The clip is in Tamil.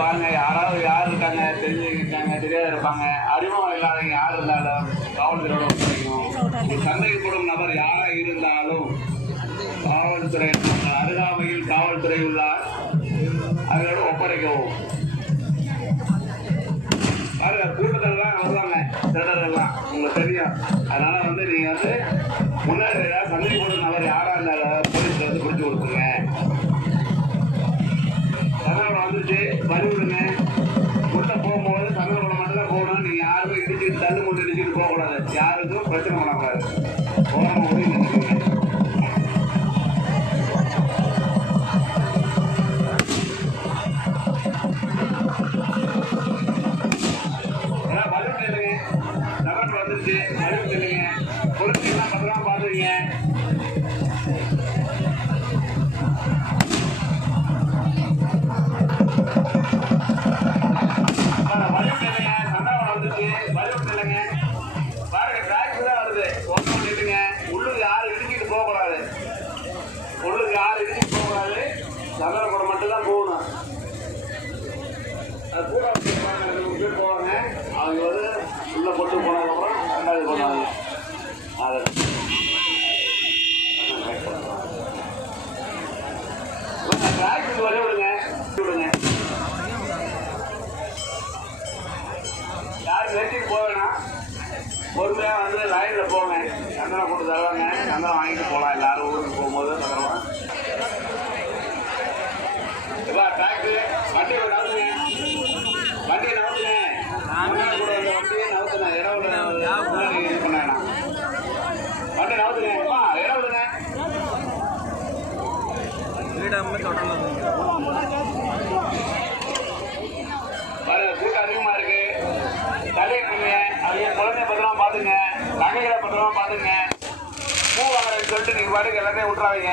பாருங்க, யார் இருக்காங்க, தெரிஞ்சுருக்காங்க, தெரியாத இருப்பாங்க, அறிமுகம் இல்லாதவங்க யார் இருந்தாலும் காவல்துறையோட ஒப்படைக்கணும். சந்தேகப்படும் நபர் யாராக இருந்தாலும் காவல்துறை அருகாமையில் காவல்துறை உள்ளார், அதோட ஒப்படைக்கவும். பாருங்க, கூட்டத்திலாம் வருவாங்க திருடர்கள்லாம், உங்களுக்கு தெரியும். அதனால வந்து நீங்க வந்து முன்னாடி சந்தேகப்படும் நபர் யாரா இருந்தாலும் போலீஸ்ல வந்து பிடிச்சு கொடுத்துருங்க. சந்தேகம் வந்துச்சு வழிவிடுங்க. உள்ள போகும்போது சந்தேகம் மட்டும்தான் போகணும். நீங்க யாருமே இடிச்சுட்டு தள்ளு கொண்டு இடிச்சுட்டு போகக்கூடாது. யாருக்கும் பிரச்சனை பண்ணக்கூடாது. போகாம உதவி நினைக்கிறீங்க. பொருட்கள்லாம் பத்திரமா பாத்துருங்க. சந்தாவனம் வந்துச்சு, வலிவிட்டு இல்லைங்க. பாருங்க, டிராக்டர் தான் வருது. ஒன்றும் இல்லைங்க. உள்ளுக்கு யாரும் இடிச்சிட்டு போகக்கூடாது. உள்ளுக்கு யாரும் இடிச்சிட்டு போகக்கூடாது. சந்தனப்படம் மட்டும் தான் போகணும். அது கூட பேர் போவாங்க. அவங்க வந்து உள்ள போட்டு போனதுக்கப்புறம் ரெண்டாவது போனாங்க. டிராக்டர் வர விடுங்க. யாரும் வெட்டிட்டு போவேன்னா பொறுமையா வந்து லைன்ல போங்க. சந்தனம் கொண்டு தருவாங்க. சந்தனம் வாங்கிட்டு போகலாம். எல்லாரும் ஊருக்கு போகும்போது சந்தனமா டிராக்டர் வண்டி நவுத்துங்க. வண்டியை நவுத்துங்க. கூட வண்டியை நவுத்துங்க. இடம் இது பண்ண வண்டி நவுத்துங்க. இடம் விடுங்க. கூட்டம் அதிகமா இருக்கு. தலையிட்டுங்க. அவங்க குழந்தைய பத்திரமா பாத்துங்க. நகைகளை பத்திரமா பாத்துங்க. பூ வாங்குறேன்னு சொல்லிட்டு நீங்க பாட்டுக்கு எல்லாத்தையும் விட்டுறாதீங்க.